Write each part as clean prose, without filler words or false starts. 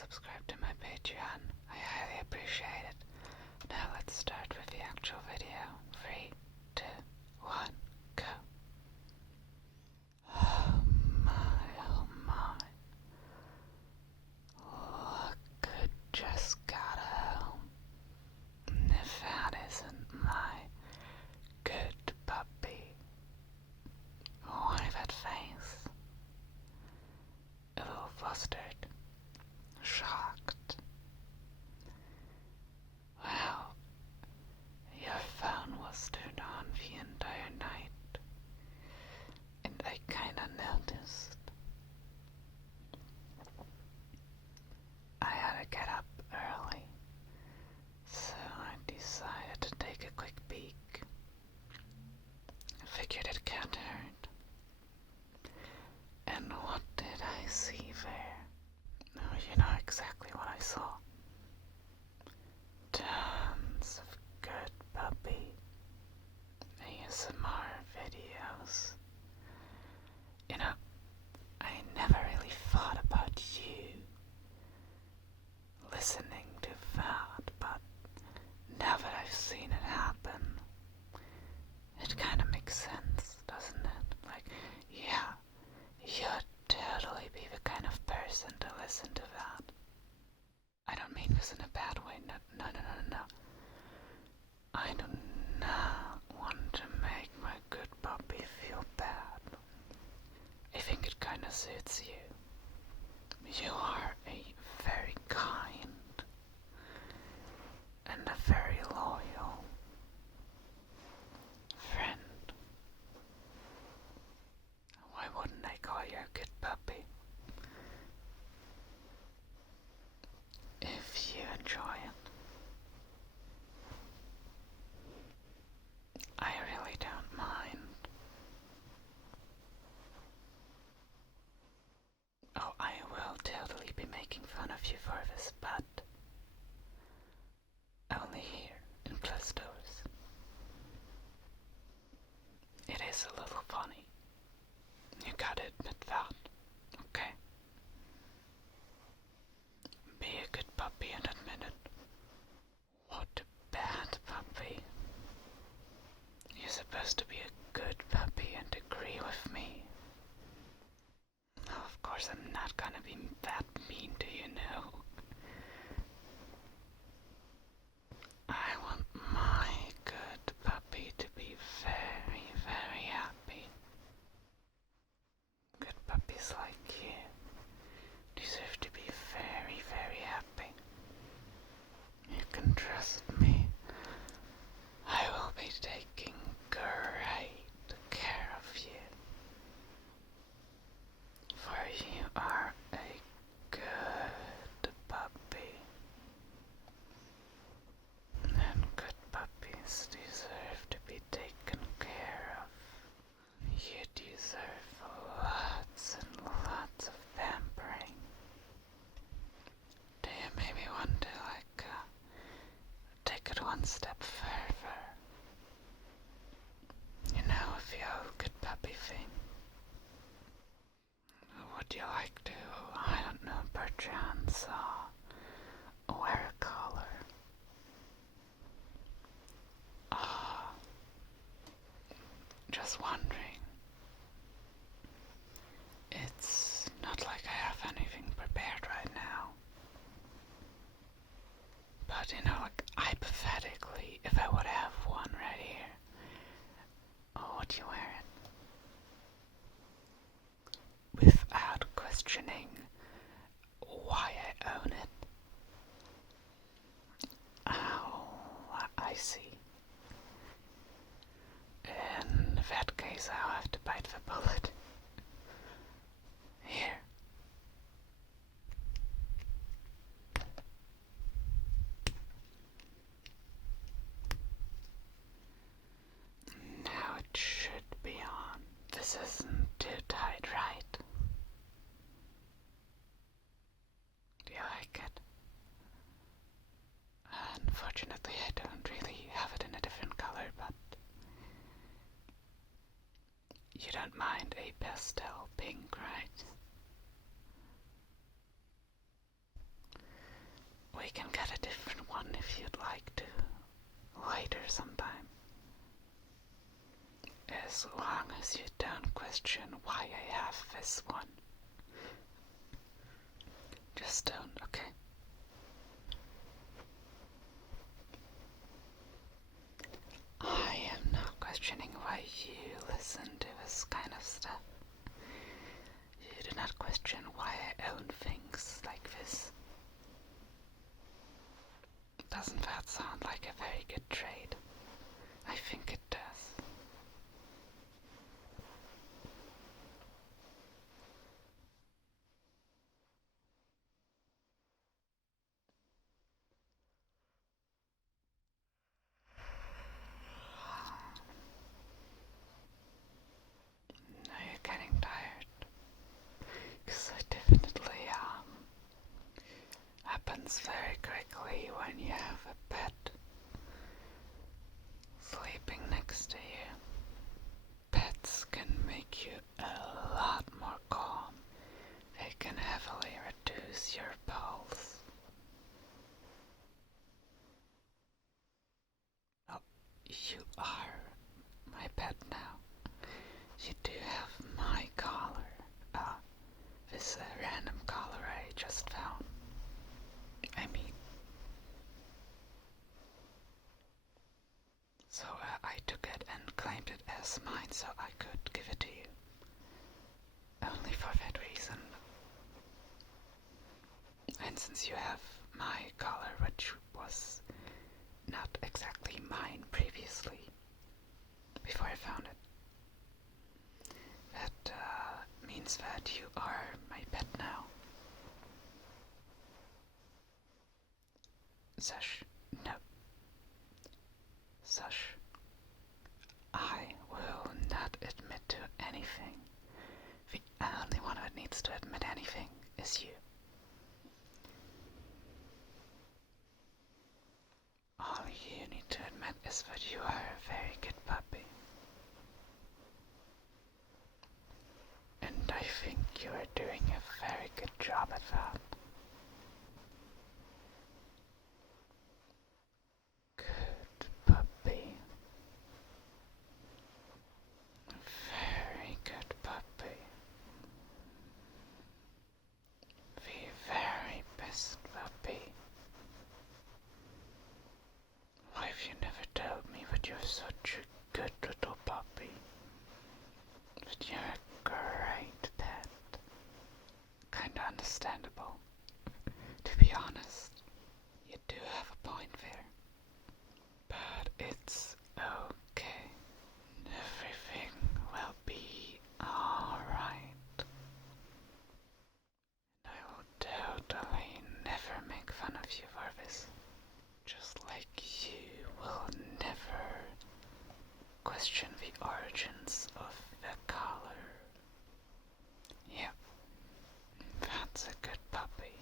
subscribe to my Patreon. I highly appreciate it. Now let's start with the actual video. 3, 2, 1, go. Oh my. Look who just got home. If that isn't my good puppy. Why that face? A little flustered. Shocked. Well, your phone was turned on the entire night, and I kinda noticed. I had to get up early, so I decided to take a quick peek. I figured it can't hurt. And what did I see there? Oh, you know exactly what I saw. Tons of good puppy ASMR videos. You know, I never really thought about you listening to that, but now that I've seen it happen, it kind of makes sense, doesn't it? Like, yeah, you'd totally be the kind of person to listen to that. I don't mean this in a bad way, no. I do not want to make my good puppy feel bad. I think it kind of suits you. You are a very kind and a very loyal friend. Why wouldn't I call you a good puppy? If you enjoy it. I really don't mind. Oh, I will totally be making fun of you for this, but only here in closed doors. It is a little funny. You gotta admit that, okay? Be a good puppy and admit it. What a bad puppy. You're supposed to be a good puppy and agree with me. Of course, I'm not gonna be that mean to you, no. I want my good puppy to be very, very happy. Good puppies like you deserve to be very, very happy. You can trust me. I will be taking great care of you. For you are a good puppy. And good puppies deserve to be taken care of. You deserve lots and lots of pampering. Do you maybe want to take it one step further? You know, if you have a good puppy thing. Would you like to, I don't know, perchance, wear a collar? Just wondering. It's not like I have anything prepared right now. But, you know, like, hypothetically, if I would have one right here, would you wear it? Without questioning why I own it. Oh, I see. In that case, I'll have to bite the bullet. Here. Now it should be on. This isn't too tight, right? Do you like it? Unfortunately, I don't really have it in a different color, but you don't mind a pastel pink, right? if you'd like to later sometime. As long as you don't question why I have this one. Just don't, okay? I am not questioning why you listen to this kind of stuff. You do not question why I own things like this. Doesn't that sound like a very good trade? I think it does. Now you're getting tired. Because I definitely, happens very quickly when you have a pet sleeping next to you. Pets can make you a lot more calm. They can heavily reduce your pulse. Oh, you are my pet now. You do have my collar. This random collar I just found. So I took it and claimed it as mine so I could give it to you. Only for that reason. And since you have my collar, which was not exactly mine previously, before I found it, that means that you are my pet now. Sush, no. Sush, I will not admit to anything. The only one that needs to admit anything is you. All you need to admit is that you are a very good puppy. And I think you are doing a very good job at that. Good puppy. Very good puppy. The very best puppy. Why have you never told me that you're such a good little puppy? That you're a great pet. Kinda understandable. To be honest, you do have a point there. But it's okay. Everything will be alright. I will totally never make fun of you for this. Just like you will never question the origins of the collar. Yep, that's a good puppy.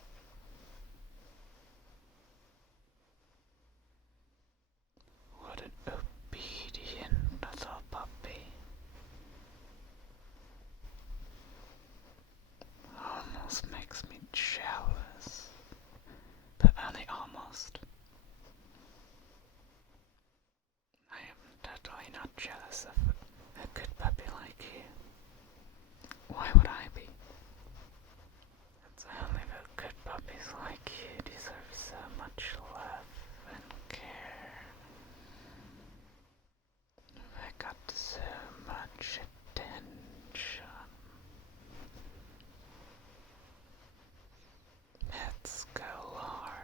What an obedient little puppy. Almost makes me jealous. But only almost. I am totally not jealous of a good puppy like you. Why would I be? It's only that good puppies like you deserve so much love and care. They got so much attention. Pets galore.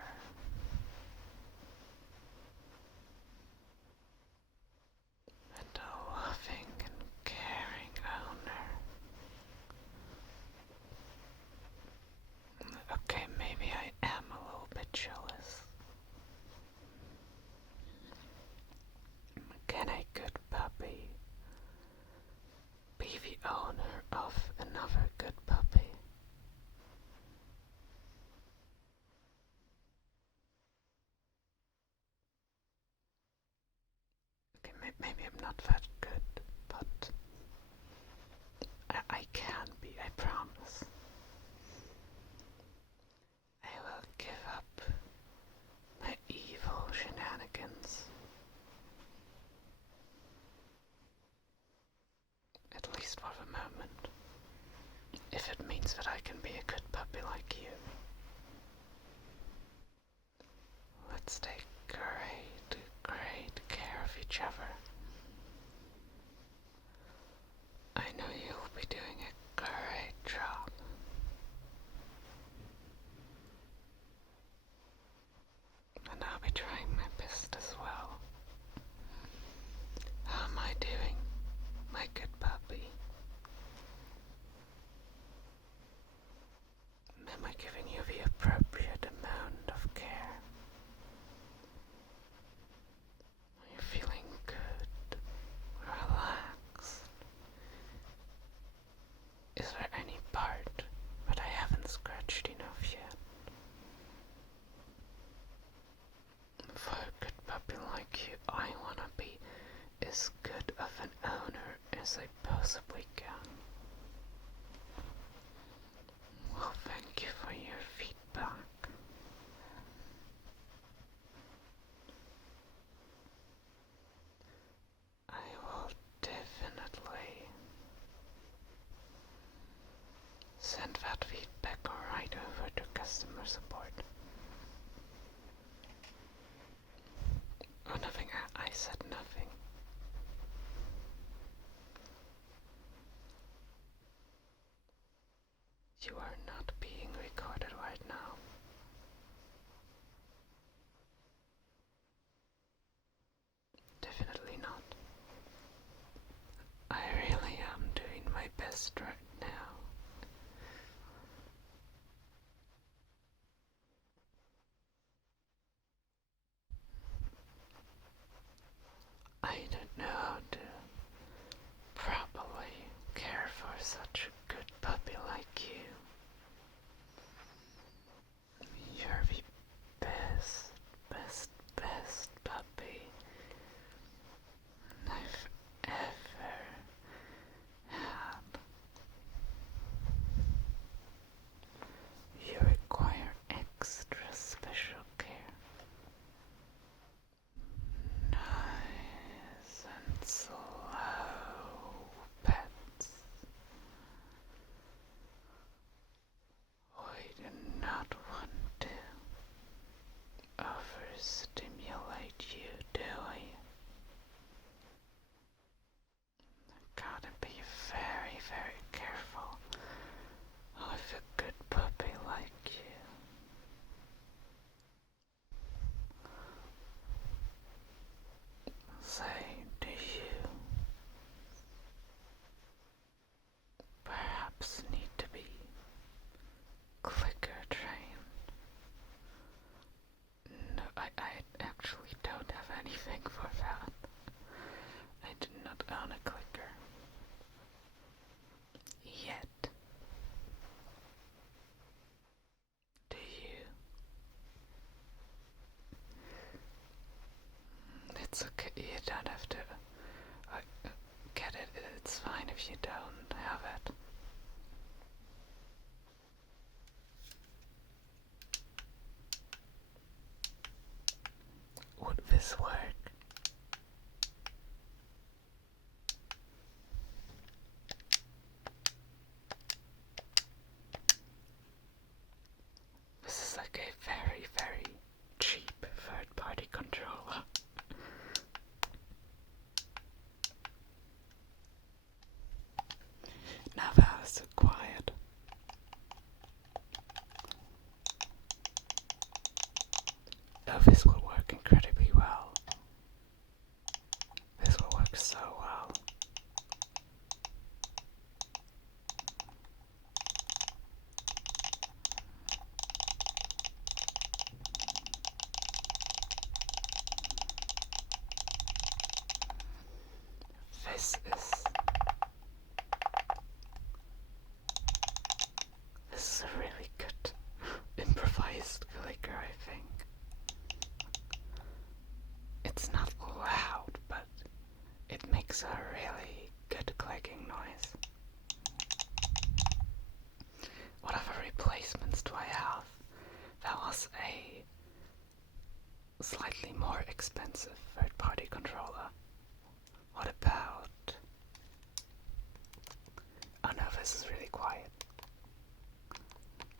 And a loving and caring owner. Okay, maybe I am a little bit jealous. Can a good puppy be the owner of another good puppy? Okay, maybe I'm not that good, but I can be, I promise. I will give up my evil over to customer support. Oh, nothing. I said nothing. You are not being recorded right now. Definitely not. I really am doing my best right now. I don't know how to properly care for such a good puppy like you. You're the best puppy I've ever had. You require extra special care. Nice and slow pets. We do not want to overstimulate you, do we? Gotta be very, very careful with a good puppy like you. Say, do you perhaps need to be clicker trained? No, I actually don't have anything for that. I do not own a clicker. Yet. Do you? It's okay, you don't have to get it. It's fine if you don't have it. Would this work? This is like a very, very cheap third-party controller. Now that is quiet. Oh, this will work incredibly well. This will work so well. This is a really good improvised clicker, I think. It's not loud, but it makes a really good clicking noise. What other replacements do I have? That was a slightly more expensive third-party controller. What about... Oh no, this is really quiet.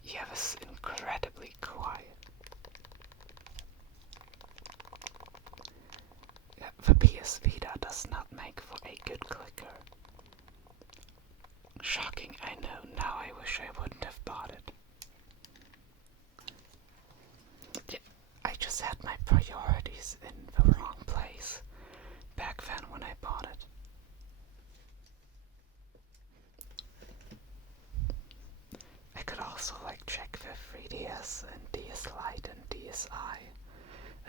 Yeah, this is incredibly quiet. Yeah, the PS Vita does not make for a good clicker. Shocking, I know. Now I wish I wouldn't have bought it. Yeah, I just had my priorities in the wrong place back then when I bought it. I could also check the 3DS and DS Lite and DSi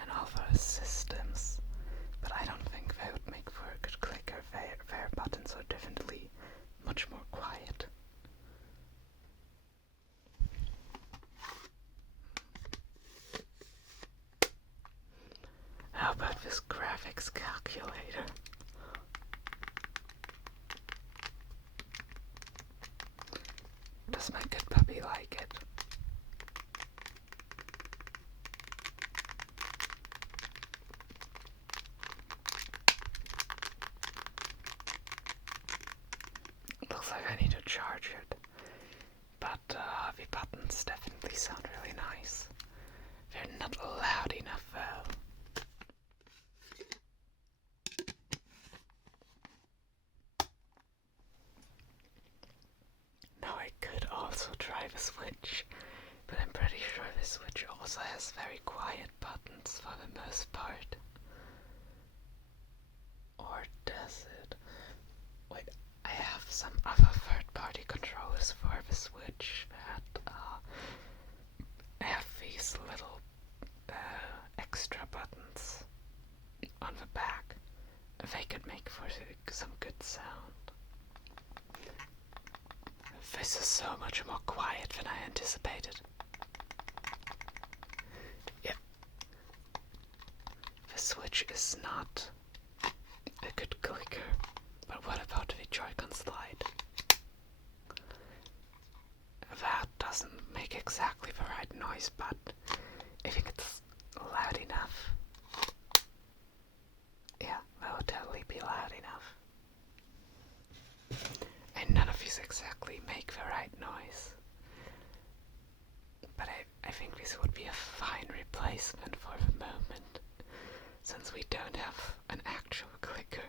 and other systems, but I don't think they would make for a good clicker. Their buttons are definitely much more quiet. How about this graphics calculator? Does my good puppy like it? Looks like I need to charge it, but the buttons definitely sound really nice. They're not loud enough though. Now I could also try the Switch, but I'm pretty sure the Switch also has very quiet buttons for the most part. Or does it? Wait, I have some other third-party controllers for the Switch that have these little extra buttons on the back. They could make for some good sound. This is so much more quiet than I anticipated. Yep. The Switch is not a good clicker, but what about the Joy-Con slide? That doesn't make exactly the right noise, but I think it's loud enough. Yeah, that would totally be loud enough. And none of these exactly make the right noise. But I think this would be a fine replacement for the moment, since we don't have an actual clicker.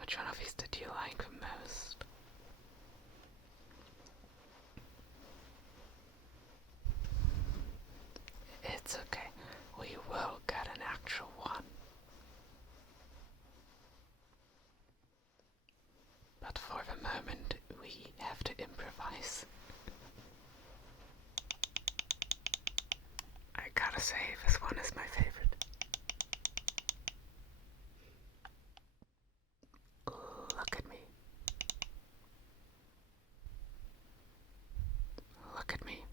Which one of these did you like the most? It's okay, we will get an actual one. But for the moment, we have to improvise. I gotta say, this one is my favorite. Look at me. Look at me.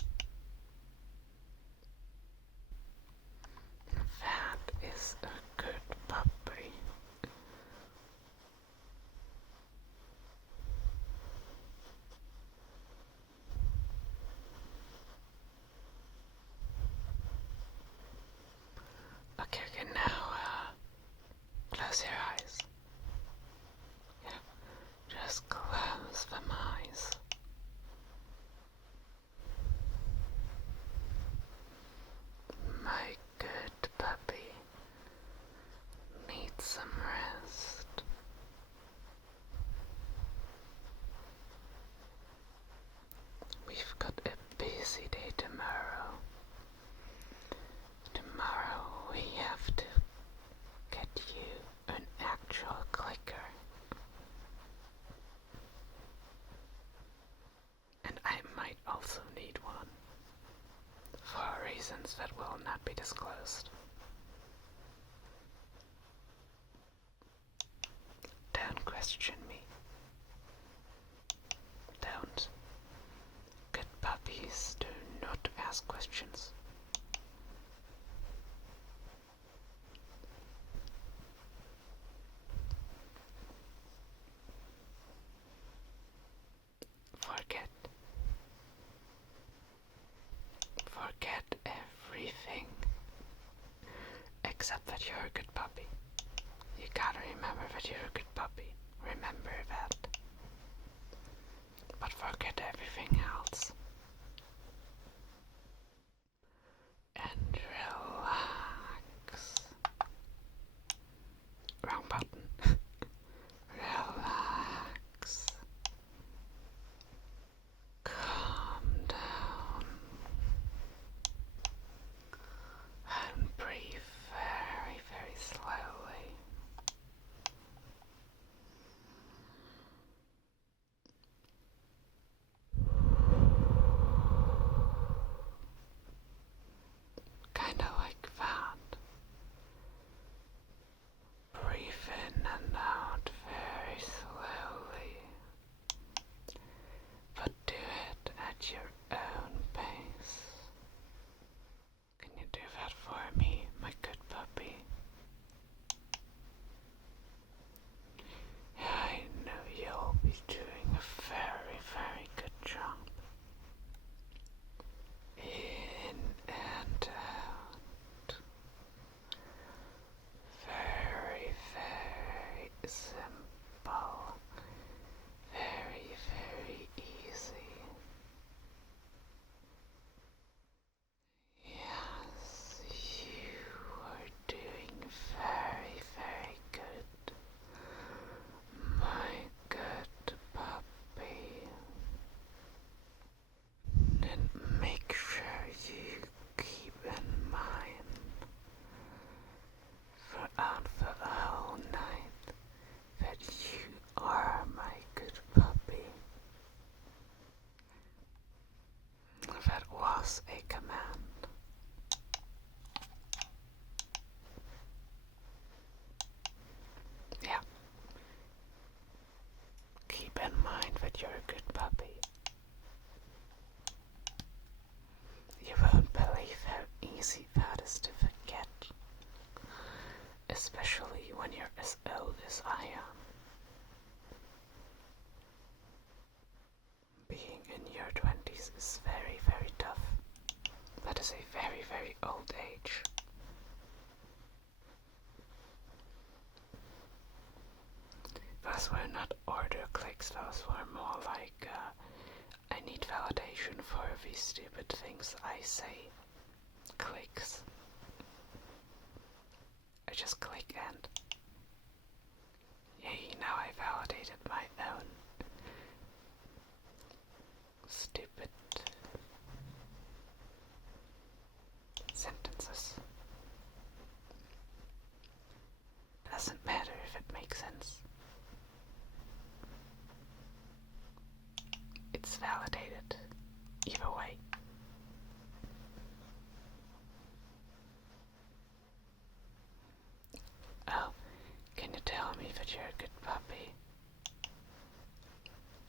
That is a good puppy. Okay, now, close your eyes. Yeah, just close them eyes. My good puppy needs some rest. We've got a busy day tomorrow. Tomorrow we have to get you an actual clicker. And I might also need one, for reasons that will not be disclosed. Don't question me. Don't. Good puppies do not ask questions. Forget everything. Except that you're a good puppy. You gotta remember that you're a good puppy. Remember that. But forget everything else. And relax. Wrong button. Relax. Calm down. And breathe very, very slowly. in your 20s is very, very tough. That is a very, very old age. Those were not order clicks, those were more like, I need validation for these stupid things I say. Clicks. I just click and... Yay, now I validated my own stupid sentences. Doesn't matter if it makes sense. It's validated either way. Oh, can you tell me that you're a good puppy?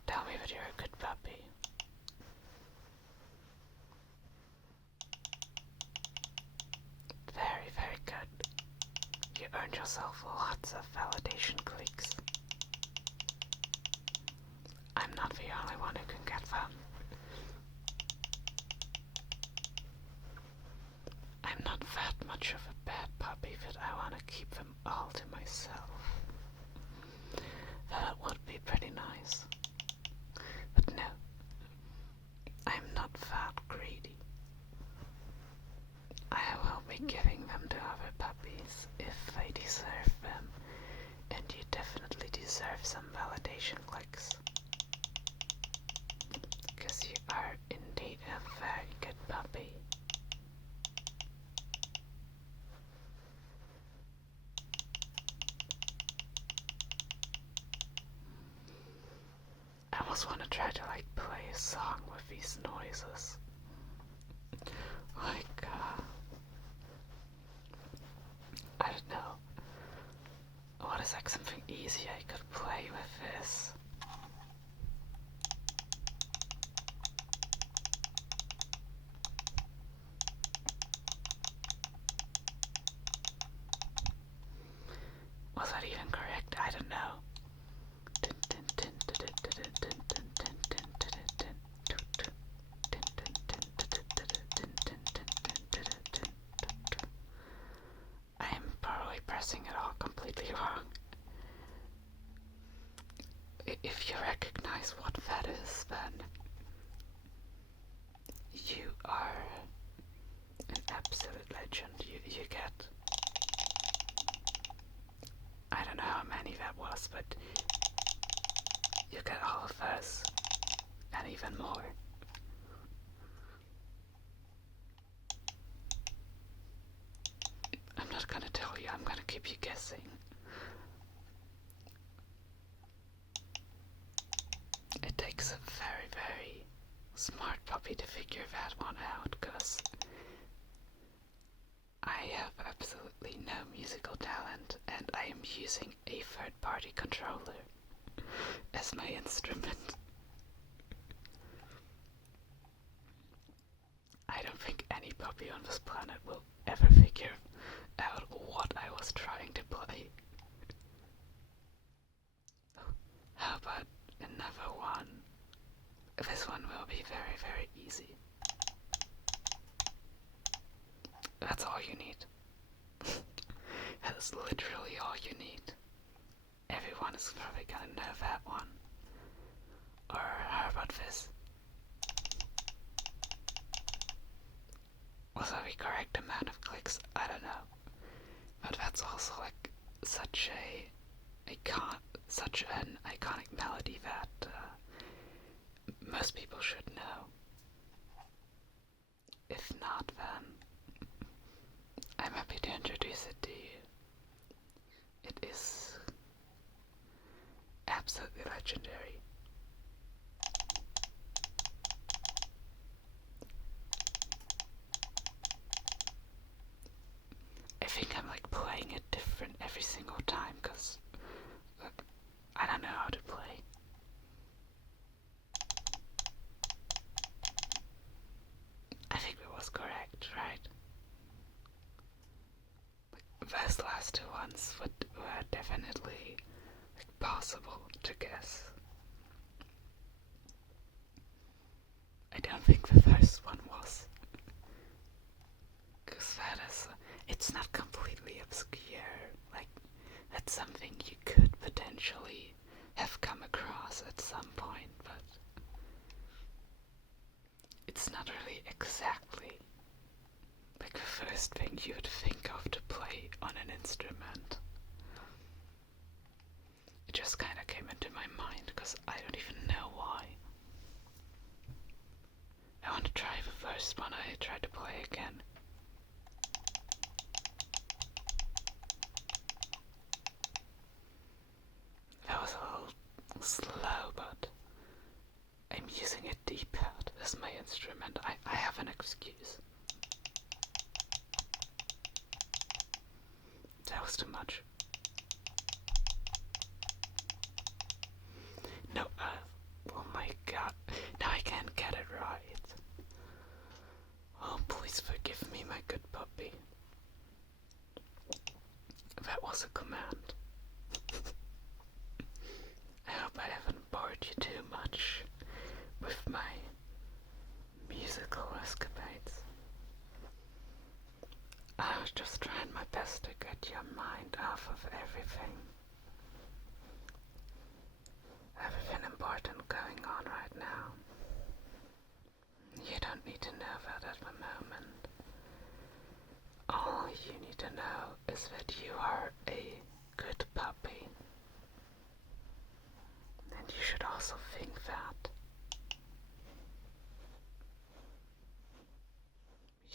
Tell me that you're a good puppy. Very, very good. You earned yourself lots of validation clicks. I'm not the only one who can get them. I'm not that much of a bad puppy that I want to keep them all to myself. That would be pretty nice. But no, I'm not that greedy. I will be giving them to other puppies if they deserve them, and you definitely deserve some validation clicks. Because you are indeed a very good puppy. I almost want to try to play a song with these noises. I don't know. What is something easy I could play with this? Was that even correct? I don't know. I am probably pressing it all completely wrong. If you recognize what that is, then you are an absolute legend. You get... I don't know how many that was, but you get all of those, and even more. I'm not gonna tell you, I'm gonna keep you guessing. It takes a very, very smart puppy to figure that one out, cause I have absolutely no musical talent, and I am using a third-party controller as my instrument. I don't think any puppy on this planet will ever figure out what I was trying to play. How about another one? This one will be very, very easy. That's all you need. That's literally all you need. Everyone is probably gonna know that one. Or how about this? Was that the correct amount of clicks? I don't know. But that's also such an iconic melody that most people should know. If not, then I'm happy to introduce it to you. It is absolutely legendary. I think I'm playing it different every single time because I don't know how to play. I think it was correct, right? Those last two ones were definitely possible to guess. think the first one was. Because it's not completely obscure. Like, that's something you could potentially have come across at some point, but it's not really exactly like the first thing you would think of to play on an instrument. It just kind of came into my mind because I don't even know why. I want to try the first one I tried to play again. That was a little slow, but I'm using a D-pad as my instrument. I have an excuse. That was too much. No, oh my god. Now I can't get it right. Oh, please forgive me, my good puppy. That was a command. I hope I haven't bored you too much with my musical escapades. I was just trying my best to get your mind off of everything. Everything important going on right now. You don't need to know that at the moment. All you need to know is that you are a good puppy. And you should also think that.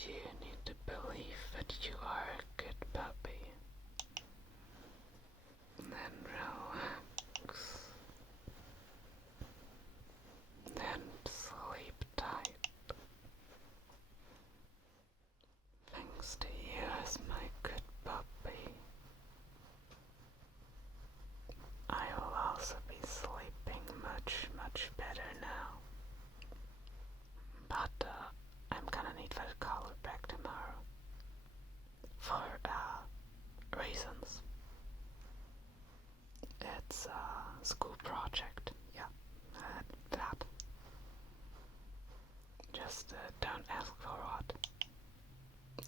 You need to believe that you are a good puppy. And then relax. Then sleep tight. Thanks to you as my good puppy. I will also be sleeping much, much better now. But, I'm gonna need that collar back tomorrow. For, reasons. It's a school project. Yeah, that. Just, don't ask for what.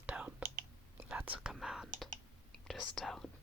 Don't. That's a command. Just don't.